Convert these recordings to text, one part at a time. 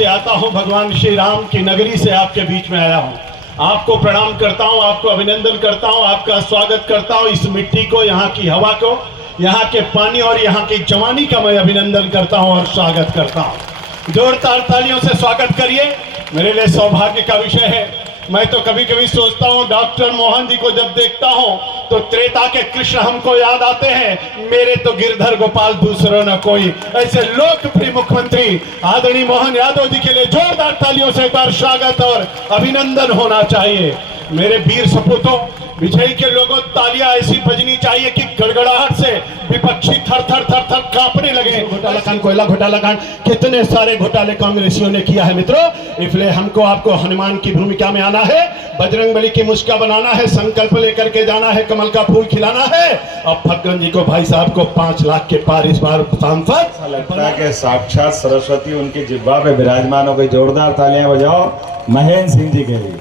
से आता हूं, भगवान श्री राम की नगरी से आपके बीच में आया हूं। आपको प्रणाम करता हूं, आपको अभिनंदन करता हूं, आपका स्वागत करता हूं। इस मिट्टी को, यहाँ की हवा को, यहाँ के पानी और यहाँ की जवानी का मैं अभिनंदन करता हूं और स्वागत करता हूं। जोरदार तालियों से स्वागत करिए। मेरे लिए सौभाग्य का विषय है। मैं तो कभी कभी सोचता हूं, डॉक्टर मोहन जी को जब देखता हूं तो त्रेता के कृष्ण हमको याद आते हैं। मेरे तो गिरधर गोपाल दूसरों न कोई। ऐसे लोकप्रिय मुख्यमंत्री आदरणीय मोहन यादव जी के लिए जोरदार तालियों से एक बार स्वागत और अभिनंदन होना चाहिए। मेरे वीर सपूतों, विजयी के लोगों, तालियां ऐसी बजनी चाहिए कि गड़गड़ाहट से विपक्षी थर थर थर थर कांपने लगे। घोटाला कांड, कोयला घोटाला कांड, कितने सारे घोटाले कांग्रेसियों ने किया है मित्रों। इसलिए हमको आपको हनुमान की भूमिका में आना है, बजरंगबली की मुस्का बनाना है, संकल्प लेकर के जाना है, कमल का फूल खिलाना है। और फग्गन जी को, भाई साहब को 5 लाख के पार इस बार सांसद लगता है कि साक्षात सरस्वती उनकी जिब्बा पे विराजमान हो गई। जोरदार तालियां बजाओ महेंद्र सिंह जी के लिए,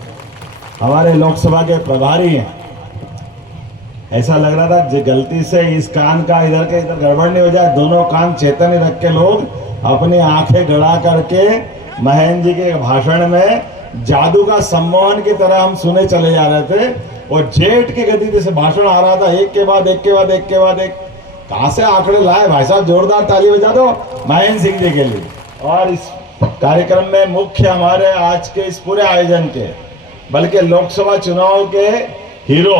हमारे लोकसभा के प्रभारी हैं। ऐसा लग रहा था गलती से इस कान का इधर के इधर गड़बड़ नहीं हो जाए। दोनों कान चेतन रख के लोग अपनी आंखें गड़ा करके महेंद्र जी के भाषण में जादू का सम्मोहन की तरह हम सुने चले जा रहे थे और जेट की गति से भाषण आ रहा था, एक के बाद एक के बाद एक के बाद एक। कहां से आंकड़े लाए भाई साहब? जोरदार ताली बजा दो महेंद्र सिंह जी के लिए। और इस कार्यक्रम में मुख्य हमारे आज के इस पूरे आयोजन के, बल्कि लोकसभा चुनाव के हीरो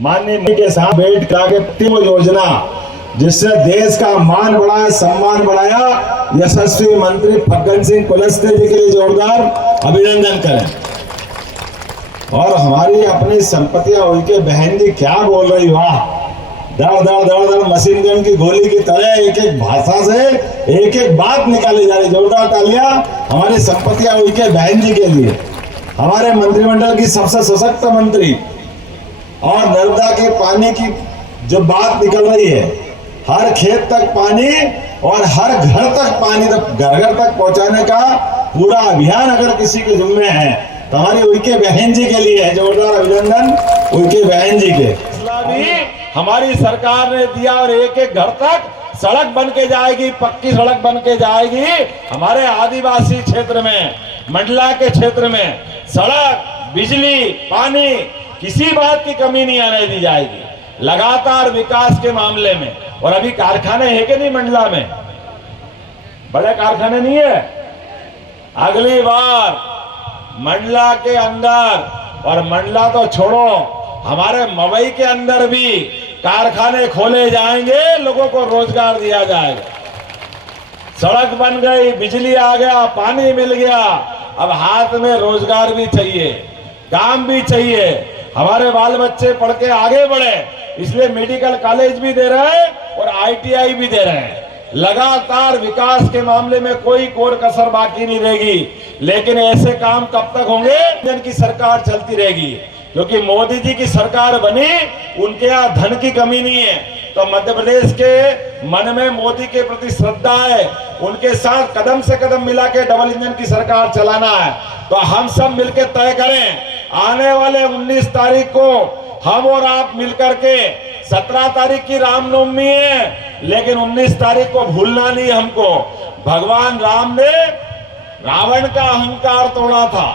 माननीय के साथ बैठ के वो योजना जिससे देश का मान बढ़ाया, सम्मान बढ़ाया, यशस्वी मंत्री फग्गन सिंह कुलस्ते जी के लिए जोरदार अभिनंदन करें। और हमारी अपनी संपत्तियां उनके बहन जी क्या बोल रही, वाह, दर दर दर दर मशीन गन की गोली की तरह एक एक भाषा से एक एक बात निकाली जा रही। जोरदार तालियां हमारी संपत्तियां उनके बहन जी के लिए। हमारे मंत्रिमंडल की सबसे सशक्त मंत्री और नर्मदा के पानी की जो बात निकल रही है, हर खेत तक पानी और हर घर तक पानी तक, घर घर तक पहुंचाने का पूरा अभियान अगर किसी के जिम्मे है तो हमारी उनके बहन जी के लिए है। जोरदार अभिनंदन उनके बहन जी के। भी हमारी सरकार ने दिया और एक एक घर तक सड़क बन के जाएगी, पक्की सड़क बन के जाएगी। हमारे आदिवासी क्षेत्र में, मंडला के क्षेत्र में सड़क, बिजली, पानी, किसी बात की कमी नहीं आने दी जाएगी। लगातार विकास के मामले में। और अभी कारखाने हैं कि नहीं मंडला में? बड़े कारखाने नहीं है। अगली बार मंडला के अंदर, और मंडला तो छोड़ो, हमारे मवई के अंदर भी कारखाने खोले जाएंगे, लोगों को रोजगार दिया जाएगा। सड़क बन गई, बिजली आ गया, पानी मिल गया, अब हाथ में रोजगार भी चाहिए, काम भी चाहिए। हमारे बाल बच्चे पढ़ के आगे बढ़े, इसलिए मेडिकल कॉलेज भी दे रहे हैं और ITI भी दे रहे हैं। लगातार विकास के मामले में कोई कोर कसर बाकी नहीं रहेगी। लेकिन ऐसे काम कब तक होंगे? जिनकी सरकार चलती रहेगी, क्योंकि मोदी जी की सरकार बनी, उनके यहाँ धन की कमी नहीं है। तो मध्य प्रदेश के मन में मोदी के प्रति श्रद्धा है, उनके साथ कदम से कदम मिला के डबल इंजन की सरकार चलाना है। तो हम सब मिलकर तय करें, आने वाले 19 तारीख को हम और आप मिलकर के, 17 तारीख की रामनवमी है, लेकिन 19 तारीख को भूलना नहीं हमको। भगवान राम ने रावण का अहंकार तोड़ा था,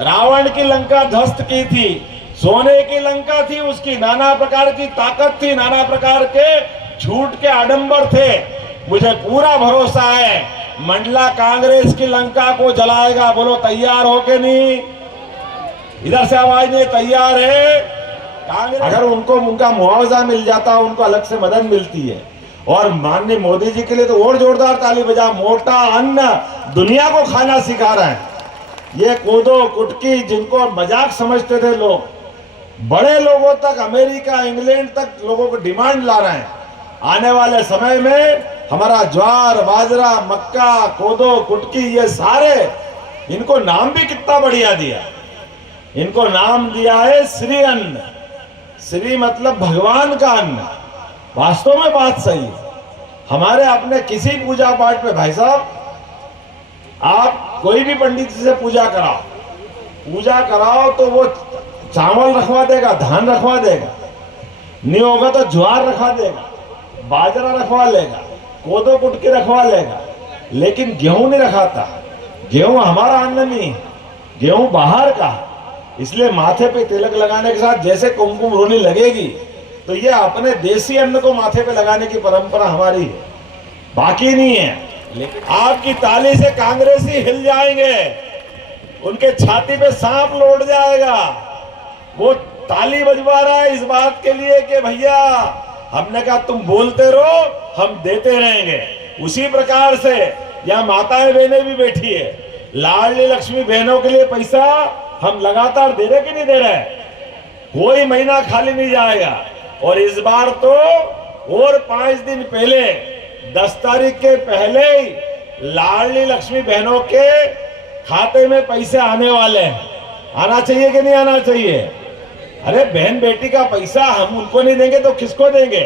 रावण की लंका ध्वस्त की थी, सोने की लंका थी उसकी, नाना प्रकार की ताकत थी, नाना प्रकार के झूठ के आडंबर थे। मुझे पूरा भरोसा है मंडला कांग्रेस की लंका को जलाएगा। बोलो तैयार हो के नहीं? इधर से आवाज नहीं, तैयार है कांग्रेस। अगर उनको उनका मुआवजा मिल जाता, उनको अलग से मदद मिलती है। और माननीय मोदी जी के लिए तो और जोरदार ताली बजा। मोटा अन्न दुनिया को खाना सिखा रहे हैं। ये कूदो कुटकी जिनको मजाक समझते थे लोग, बड़े लोगों तक, अमेरिका, इंग्लैंड तक लोगों को डिमांड ला रहे हैं। आने वाले समय में हमारा ज्वार, बाजरा, मक्का, कोदो, कुटकी, ये सारे, इनको नाम भी कितना बढ़िया दिया। इनको नाम दिया है श्री अन्न। श्री मतलब भगवान का अन्न। वास्तव में बात सही है। हमारे अपने किसी पूजा पाठ पे, भाई साहब, आप कोई भी पंडित जी से पूजा कराओ तो वो चावल रखवा देगा, धान रखवा देगा, नहीं होगा तो ज्वार रखवा देगा, बाजरा रखवा लेगा, कोदो कुटकी रखवा लेगा, लेकिन गेहूं नहीं रखाता। गेहूं हमारा अन्न नहीं, गेहूं बाहर का। इसलिए माथे पे तिलक लगाने के साथ जैसे कुमकुम रोली लगेगी, तो ये अपने देसी अन्न को माथे पे लगाने की परंपरा हमारी है, बाकी नहीं है। लेकिन आपकी ताली से कांग्रेसी हिल जाएंगे, उनके छाती पे सांप लौट जाएगा। वो ताली बजवा रहा है इस बात के लिए कि भैया, हमने कहा तुम बोलते रहो, हम देते रहेंगे। उसी प्रकार से यहाँ माताएं बहनें भी बैठी है, लाडली लक्ष्मी बहनों के लिए पैसा हम लगातार दे रहे कि नहीं दे रहे, कोई महीना खाली नहीं जाएगा। और इस बार तो और 5 दिन पहले 10 तारीख के पहले ही लाडली लक्ष्मी बहनों के खाते में पैसे आने वाले हैं। आना चाहिए कि नहीं आना चाहिए? अरे बहन बेटी का पैसा हम उनको नहीं देंगे तो किसको देंगे?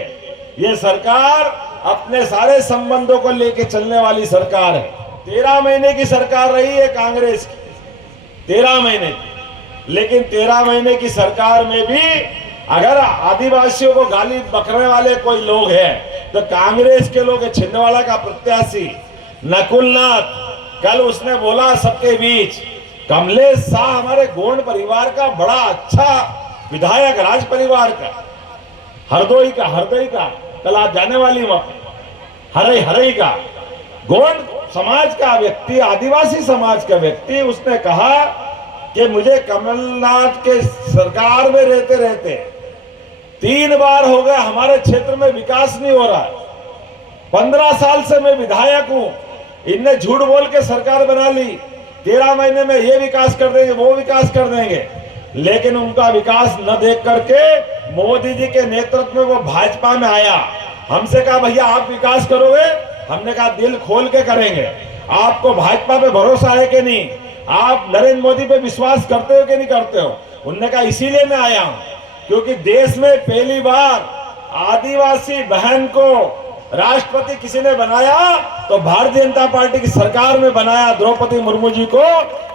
ये सरकार अपने सारे संबंधों को लेके चलने वाली सरकार है। 13 महीने की सरकार रही है कांग्रेस की, 13 महीने की। लेकिन 13 महीने की सरकार में भी अगर आदिवासियों को गाली बकने वाले कोई लोग हैं तो कांग्रेस के लोग, छिंदवाड़ा का प्रत्याशी नकुलनाथ, कल उसने बोला सबके बीच, कमलेश शाह हमारे गोंड परिवार का बड़ा अच्छा विधायक, राज परिवार का, हरदोई का, कल आप जाने वाली हरई का गोंड समाज का व्यक्ति, आदिवासी समाज का व्यक्ति, उसने कहा कि मुझे कमलनाथ के सरकार में रहते रहते 3 बार हो गया हमारे क्षेत्र में विकास नहीं हो रहा। 15 साल से मैं विधायक हूं, इनने झूठ बोल के सरकार बना ली, 13 महीने में ये विकास कर देंगे, वो विकास कर देंगे। लेकिन उनका विकास न देख करके मोदी जी के नेतृत्व में वो भाजपा में आया। हमसे कहा भैया आप विकास करोगे? हमने कहा दिल खोल के करेंगे। आपको भाजपा पे भरोसा है कि नहीं? आप नरेंद्र मोदी पे विश्वास करते हो कि नहीं करते हो? उन्होंने कहा इसीलिए मैं आया हूं क्योंकि देश में पहली बार आदिवासी बहन को राष्ट्रपति किसी ने बनाया तो भारतीय जनता पार्टी की सरकार में बनाया, द्रौपदी मुर्मू जी को।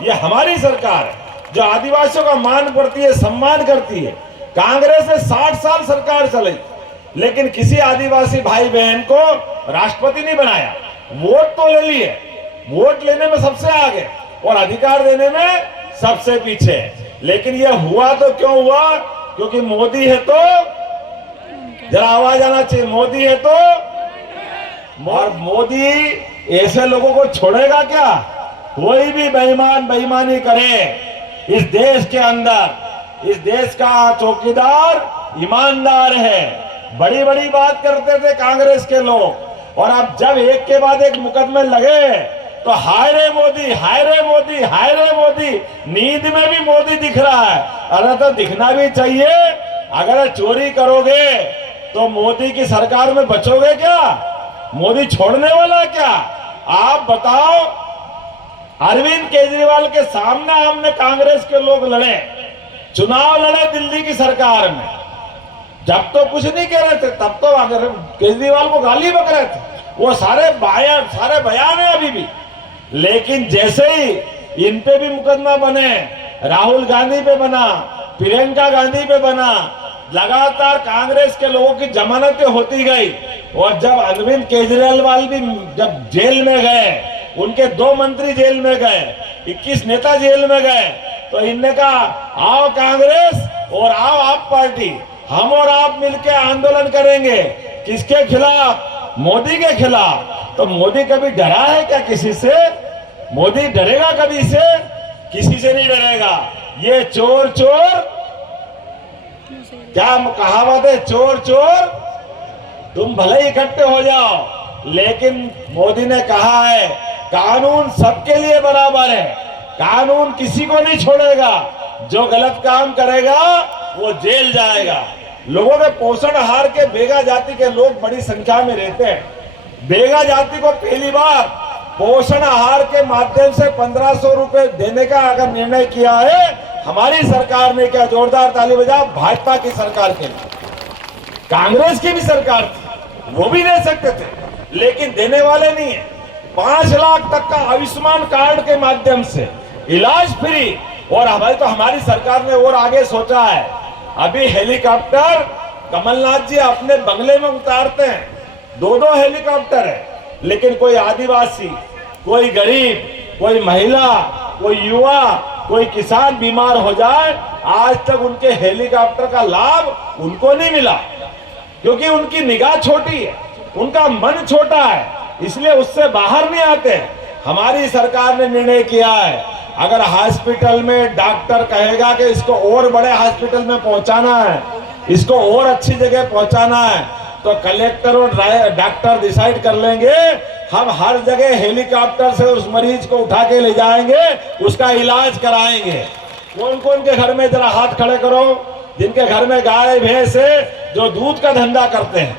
यह हमारी सरकार है जो आदिवासियों का मान करती है, सम्मान करती है। कांग्रेस ने 60 साल सरकार चलाई लेकिन किसी आदिवासी भाई बहन को राष्ट्रपति नहीं बनाया। वोट तो ले लिए, वोट लेने में सबसे आगे और अधिकार देने में सबसे पीछे। लेकिन यह हुआ तो क्यों हुआ? क्योंकि मोदी है तो, जरा आवाज आना चाहिए, मोदी है तो। और मोदी ऐसे लोगों को छोड़ेगा क्या? कोई भी बेईमान बेईमानी करे इस देश के अंदर, इस देश का चौकीदार ईमानदार है। बड़ी बड़ी बात करते थे कांग्रेस के लोग और अब जब एक के बाद एक मुकदमे लगे तो हाय रे मोदी, हाय रे मोदी, हाय रे मोदी। नींद में भी मोदी दिख रहा है। अरे तो दिखना भी चाहिए। अगर चोरी करोगे तो मोदी की सरकार में बचोगे क्या? मोदी छोड़ने वाला क्या? आप बताओ। अरविंद केजरीवाल के सामने हमने कांग्रेस के लोग लड़े, चुनाव लड़े दिल्ली की सरकार में। जब तो कुछ नहीं कह रहे थे, तब तो अगर केजरीवाल को गाली बक रहे थे, वो सारे बयान है अभी भी। लेकिन जैसे ही इन पे भी मुकदमा बने, राहुल गांधी पे बना, प्रियंका गांधी पे बना, लगातार कांग्रेस के लोगों की जमानतें होती गई। और जब अरविंद केजरीवाल भी जब जेल में गए, उनके 2 मंत्री जेल में गए, 21 नेता जेल में गए, तो इनने कहा आओ कांग्रेस और आओ आप पार्टी, हम और आप मिलकर आंदोलन करेंगे। किसके खिलाफ? मोदी के खिलाफ। तो मोदी कभी डरा है क्या किसी से? मोदी डरेगा कभी से? किसी से नहीं डरेगा। ये चोर चोर, क्या कहावत है, चोर चोर तुम भले इकट्ठे हो जाओ। लेकिन मोदी ने कहा है कानून सबके लिए बराबर है, कानून किसी को नहीं छोड़ेगा। जो गलत काम करेगा वो जेल जाएगा। लोगों के पोषण आहार के बेगा जाति के लोग बड़ी संख्या में रहते हैं। बेगा जाति को पहली बार पोषण आहार के माध्यम से 1500 रुपए देने का अगर निर्णय किया है हमारी सरकार ने, क्या जोरदार ताली बजाओ भाजपा की सरकार के लिए। कांग्रेस की भी सरकार थी, वो भी दे सकते थे लेकिन देने वाले नहीं है। 5 लाख तक का आयुष्मान कार्ड के माध्यम से इलाज फ्री। और हमारी सरकार ने और आगे सोचा है। अभी हेलीकॉप्टर कमलनाथ जी अपने बंगले में उतारते हैं, 2-2 हेलीकॉप्टर है। लेकिन कोई आदिवासी, कोई गरीब, कोई महिला, कोई युवा, कोई किसान बीमार हो जाए, आज तक उनके हेलीकॉप्टर का लाभ उनको नहीं मिला, क्योंकि उनकी निगाह छोटी है, उनका मन छोटा है, इसलिए उससे बाहर नहीं आते। हमारी सरकार ने निर्णय किया है, अगर हॉस्पिटल में डॉक्टर कहेगा कि इसको और बड़े हॉस्पिटल में पहुंचाना है, इसको और अच्छी जगह पहुंचाना है, तो कलेक्टर और डॉक्टर डिसाइड कर लेंगे, हम हर जगह हेलीकॉप्टर से उस मरीज को उठा के ले जाएंगे, उसका इलाज कराएंगे। कौन कौन के घर में, जरा हाथ खड़े करो, जिनके घर में गाय भैंस है, जो दूध का धंधा करते हैं,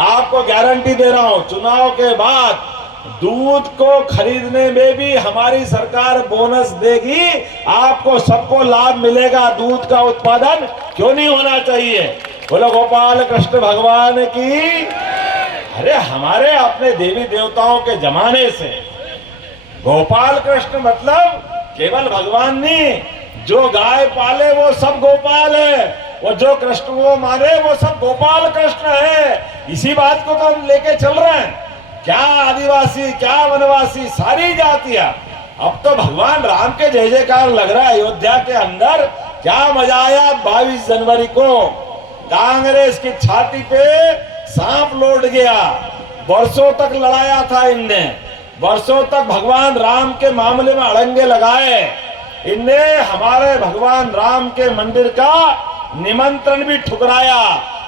आपको गारंटी दे रहा हूं, चुनाव के बाद दूध को खरीदने में भी हमारी सरकार बोनस देगी, आपको सबको लाभ मिलेगा। दूध का उत्पादन क्यों नहीं होना चाहिए? बोलो गोपाल कृष्ण भगवान की। अरे हमारे अपने देवी देवताओं के जमाने से गोपाल कृष्ण मतलब केवल भगवान नहीं, जो गाय पाले वो सब गोपाल है, और जो कृष्ण को माने वो सब गोपाल कृष्ण है। इसी बात को तो हम लेके चल रहे हैं। क्या आदिवासी, क्या वनवासी, सारी जातियां, अब तो भगवान राम के जय जयकार लग रहा है अयोध्या के अंदर। क्या मजा आया 22 जनवरी को, कांग्रेस की छाती पे सांप लौट गया। वर्षों तक लड़ाया था इनने, वर्षों तक भगवान राम के मामले में अड़ंगे लगाए, इनने हमारे भगवान राम के मंदिर का निमंत्रण भी ठुकराया।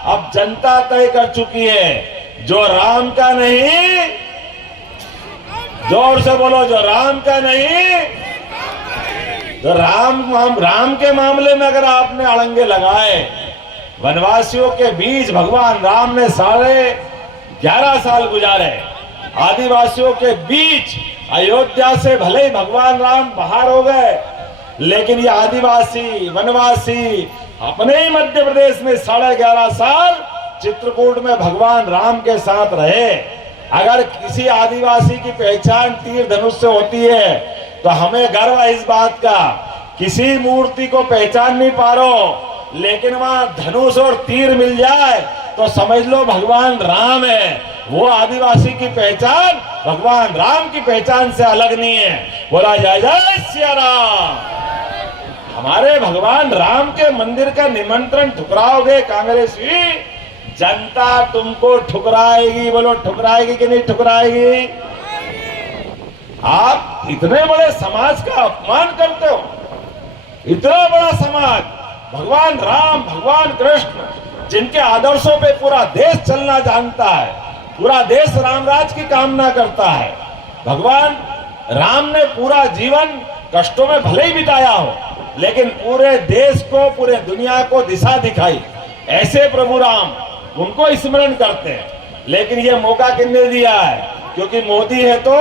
अब जनता तय कर चुकी है, जो राम का नहीं, जोर से बोलो, जो राम का नहीं, तो राम के मामले में अगर आपने अड़ंगे लगाए, वनवासियों के बीच भगवान राम ने 11.5 साल गुजारे, आदिवासियों के बीच अयोध्या से भले ही भगवान राम बाहर हो गए, लेकिन ये आदिवासी वनवासी अपने ही मध्य प्रदेश में 11.5 साल चित्रकूट में भगवान राम के साथ रहे। अगर किसी आदिवासी की पहचान तीर धनुष से होती है, तो हमें गर्व है इस बात का। किसी मूर्ति को पहचान नहीं पा रहे, लेकिन वहां धनुष और तीर मिल जाए तो समझ लो भगवान राम है। वो आदिवासी की पहचान भगवान राम की पहचान से अलग नहीं है। बोला जय जय सिया राम। हमारे भगवान राम के मंदिर का निमंत्रण ठुकराओगे कांग्रेसी, जनता तुमको ठुकराएगी। बोलो ठुकराएगी कि नहीं ठुकराएगी? आप इतने बड़े समाज का अपमान करते हो, इतना बड़ा समाज, भगवान राम, भगवान कृष्ण, जिनके आदर्शों पे पूरा देश चलना जानता है, पूरा देश रामराज की कामना करता है। भगवान राम ने पूरा जीवन कष्टों में भले ही बिताया हो, लेकिन पूरे देश को, पूरे दुनिया को दिशा दिखाई। ऐसे प्रभु राम, उनको स्मरण करते हैं। लेकिन ये मौका किसने दिया है? क्योंकि मोदी है तो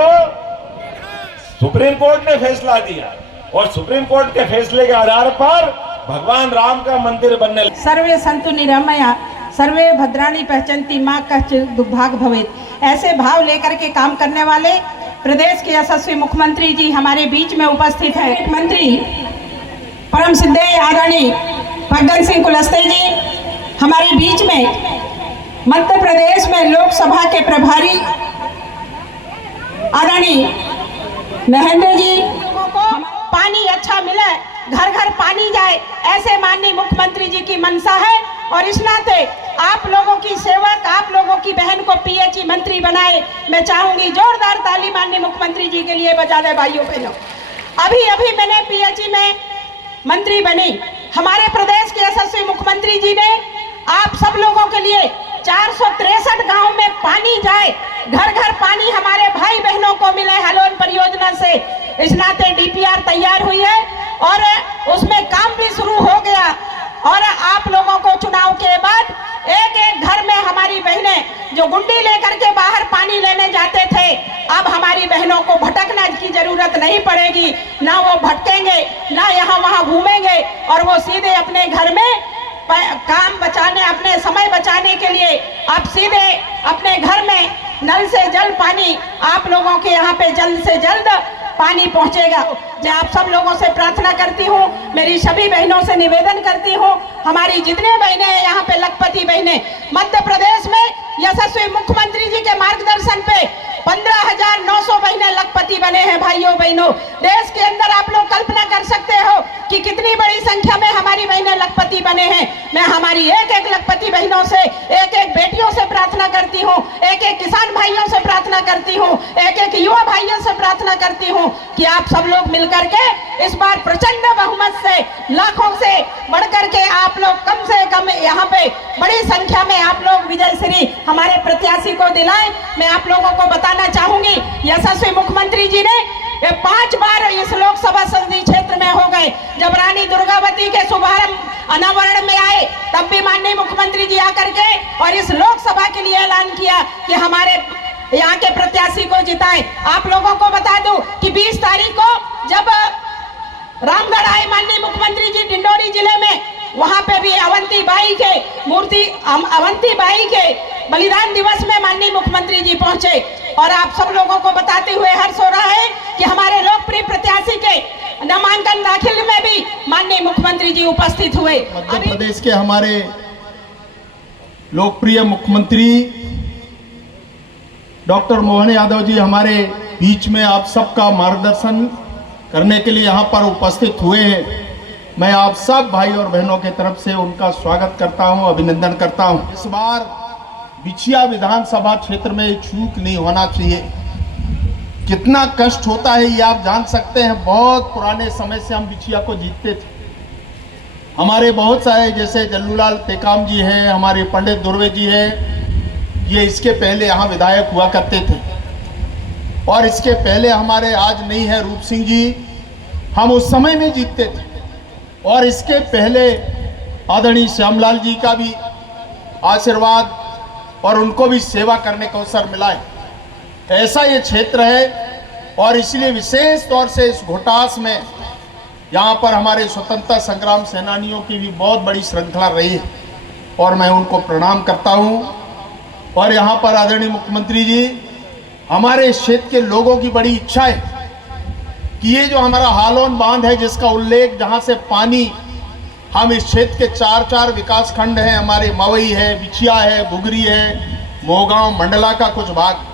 सुप्रीम कोर्ट ने फैसला दिया, और सुप्रीम कोर्ट के फैसले के आधार पर भगवान राम का मंदिर बनने लगा। सर्वे संतु निरामया सर्वे भद्राणी पहचंती माँ का दुर्भाग भवेत, ऐसे भाव लेकर के काम करने वाले प्रदेश के यशस्वी मुख्यमंत्री जी हमारे बीच में उपस्थित है। मुख्यमंत्री परम सिद्धे आदरणीय फग्गन सिंह कुलस्ते जी हमारे बीच में, मध्य प्रदेश में लोकसभा के प्रभारी आदरणीय महेंद्र जी, पानी अच्छा मिले, घर घर पानी जाए, ऐसे माननीय मुख्यमंत्री जी की मंशा है। और इस नाते आप लोगों की सेवक, आप लोगों की बहन को पीएचई मंत्री बनाए। मैं चाहूंगी जोरदार ताली माननीय मुख्यमंत्री जी के लिए बजा दे भाइयों बहनों। अभी मैंने पीएचई में मंत्री बनी। हमारे प्रदेश के यशस्वी मुख्यमंत्री जी ने आप सब लोगों के लिए 463 गांव में पानी जाए, घर घर पानी हमारे भाई बहनों को मिले हलोन परियोजना से। इस नाते डीपीआर तैयार हुई है और उसमें काम भी शुरू हो गया। और आप लोगों को चुनाव के बाद एक एक घर में हमारी बहनें जो गुंडी लेकर के बाहर पानी लेने जाते थे, अब हमारी बहनों को भटकने की जरूरत नहीं पड़ेगी। ना वो भटकेंगे, ना यहाँ वहाँ घूमेंगे, और वो सीधे अपने घर में काम बचाने, अपने समय बचाने के लिए आप सीधे अपने घर में नल से जल पानी आप लोगों के यहाँ पे जल्द से जल्द पानी पहुँचेगा। मैं आप सब लोगों से प्रार्थना करती हूँ, मेरी सभी बहनों से निवेदन करती हूँ, हमारी जितने बहनें हैं यहाँ पे लखपति बहनें, मध्य प्रदेश में यशस्वी मुख्यमंत्री जी के मार्गदर्शन पे 15,900 बहनें लखपति बने हैं भाइयों बहनों। देश के अंदर आप लोग कल्पना कर सकते हो कि कितनी बड़ी संख्या में हमारी बहनें लखपति बने हैं। मैं हमारी एक एक लखपति बहनों से, एक एक बेटियों से प्रार्थना करती हूँ, एक एक किसान भाइयों से प्रार्थना करती हूँ, एक एक युवा भाइयों से प्रार्थना करती हूँ कि आप सब लोग मिलकर के इस बार प्रचंड बहुमत से, लाखों से बढ़कर के आप लोग कम से कम यहाँ पे बड़ी संख्या में आप लोग विजय श्री हमारे प्रत्याशी को दिलाएं। मैं आप लोगों को बताना चाहूंगी, यशस्वी मुख्यमंत्री जी ने ये 5 बार इस लोकसभा संसदीय क्षेत्र में हो गए। जब रानी दुर्गावती के शुभारंभ अनावरण में आए तब भी माननीय मुख्यमंत्री जी आकर के और इस लोकसभा के लिए ऐलान किया कि हमारे यहाँ के प्रत्याशी को जिताएं। आप लोगों को बता दूं कि 20 तारीख को जब रामगढ़ आए माननीय मुख्यमंत्री जी डिंडोरी जिले में, वहां पे भी अवंती बाई के बलिदान दिवस में माननीय मुख्यमंत्री जी पहुंचे। और आप सब लोगों को बताते हुए हर्ष हो रहा है कि हमारे लोकप्रिय प्रत्याशी के नामांकन दाखिल में भी माननीय मुख्यमंत्री जी उपस्थित हुए। मध्य प्रदेश के हमारे लोकप्रिय मुख्यमंत्री डॉक्टर मोहन यादव जी हमारे बीच में आप सबका मार्गदर्शन करने के लिए यहाँ पर उपस्थित हुए हैं। मैं आप सब भाई और बहनों की तरफ से उनका स्वागत करता हूँ, अभिनंदन करता हूँ। इस बार बिछिया विधानसभा क्षेत्र में चूक नहीं होना चाहिए। कितना कष्ट होता है ये आप जान सकते हैं। बहुत पुराने समय से हम बिछिया को जीतते थे। हमारे बहुत सारे जैसे जल्लूलाल टेकाम जी हैं, हमारे पंडित दुर्वे जी हैं, ये इसके पहले यहाँ विधायक हुआ करते थे। और इसके पहले हमारे आज नहीं है रूप सिंह जी, हम उस समय में जीतते थे। और इसके पहले आदरणीय श्यामलाल जी का भी आशीर्वाद और उनको भी सेवा करने का अवसर मिला है। ऐसा ये क्षेत्र है और इसलिए विशेष तौर से इस घोटास में यहाँ पर हमारे स्वतंत्रता संग्राम सेनानियों की भी बहुत बड़ी श्रृंखला रही है और मैं उनको प्रणाम करता हूँ। और यहाँ पर आदरणीय मुख्यमंत्री जी, हमारे इस क्षेत्र के लोगों की बड़ी इच्छा है कि ये जो हमारा हालोन बांध है जिसका उल्लेख, जहाँ से पानी हम इस क्षेत्र के 4 विकास खंड हैं, हमारे मवई है, बिछिया है, बुगरी है, मोहगांव, मंडला का कुछ भाग,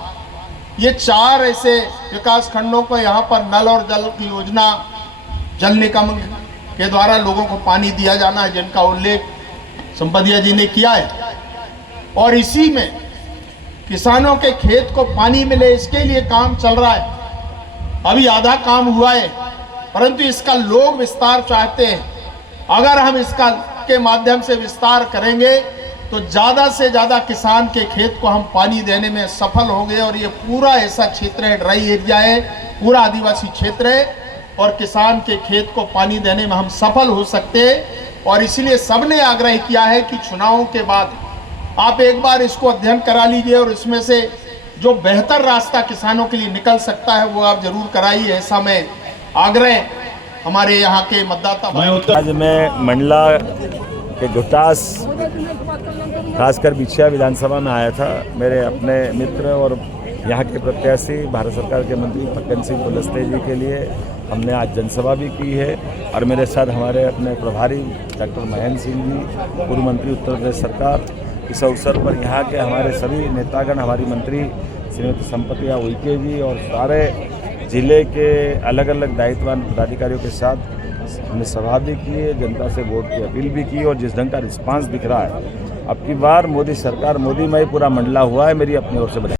ये 4 ऐसे विकास खंडों को यहाँ पर नल और जल की योजना, जल निगम के द्वारा लोगों को पानी दिया जाना है, जिनका उल्लेख संपदिया जी ने किया है। और इसी में किसानों के खेत को पानी मिले इसके लिए काम चल रहा है। अभी आधा काम हुआ है, परंतु इसका लोग विस्तार चाहते हैं। अगर हम इसका के माध्यम से विस्तार करेंगे तो ज़्यादा से ज़्यादा किसान के खेत को हम पानी देने में सफल होंगे। और ये पूरा ऐसा क्षेत्र है, ड्राई एरिया है, पूरा आदिवासी क्षेत्र है और किसान के खेत को पानी देने में हम सफल हो सकते हैं। और इसलिए सबने आग्रह किया है कि चुनावों के बाद आप एक बार इसको अध्ययन करा लीजिए और इसमें से जो बेहतर रास्ता किसानों के लिए निकल सकता है वो आप जरूर कराइए। ऐसा मैं आग्रह हमारे यहाँ के मतदाता। आज मैं मंडला के घोटास खासकर बिछिया विधानसभा में आया था। मेरे अपने मित्र और यहाँ के प्रत्याशी भारत सरकार के मंत्री फक्कन सिंह कुलस्ते जी के लिए हमने आज जनसभा भी की है। और मेरे साथ हमारे अपने प्रभारी डॉक्टर महेंद्र सिंह जी, पूर्व मंत्री उत्तर प्रदेश सरकार। इस अवसर पर यहाँ के हमारे सभी नेतागण, हमारी मंत्री श्रीमती संपतिया उइके जी और सारे जिले के अलग अलग दायित्ववान पदाधिकारियों के साथ हमने सभा भी की है, जनता से वोट की अपील भी की। और जिस ढंग का रिस्पांस दिख रहा है, अब की बार मोदी सरकार, मोदी में ही पूरा मंडला हुआ है। मेरी अपनी ओर से बधाई।